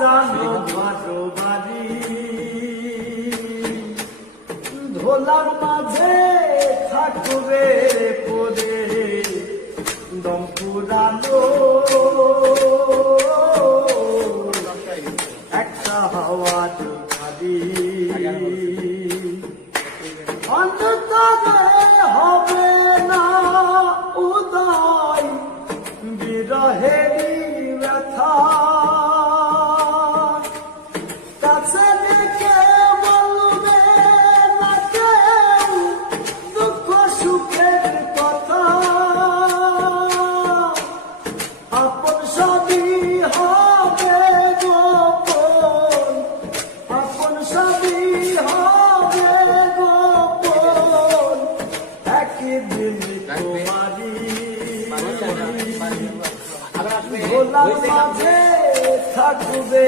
সাজানো ভালো বাড়ি ধোলার মাঝে থাকবে পরে দম পুরানো একটা হাওয়ার বাড়ি অন্তরে হবে না উদয় বিরহেরই ব্যথা কাছে ডেকে বলবে না কেউ দুঃখ সুখের কথা আপন সবই হবে গোপন আপন সবই হবে গোপন একদিন তোমারি ভোলার মাঝে থাকবে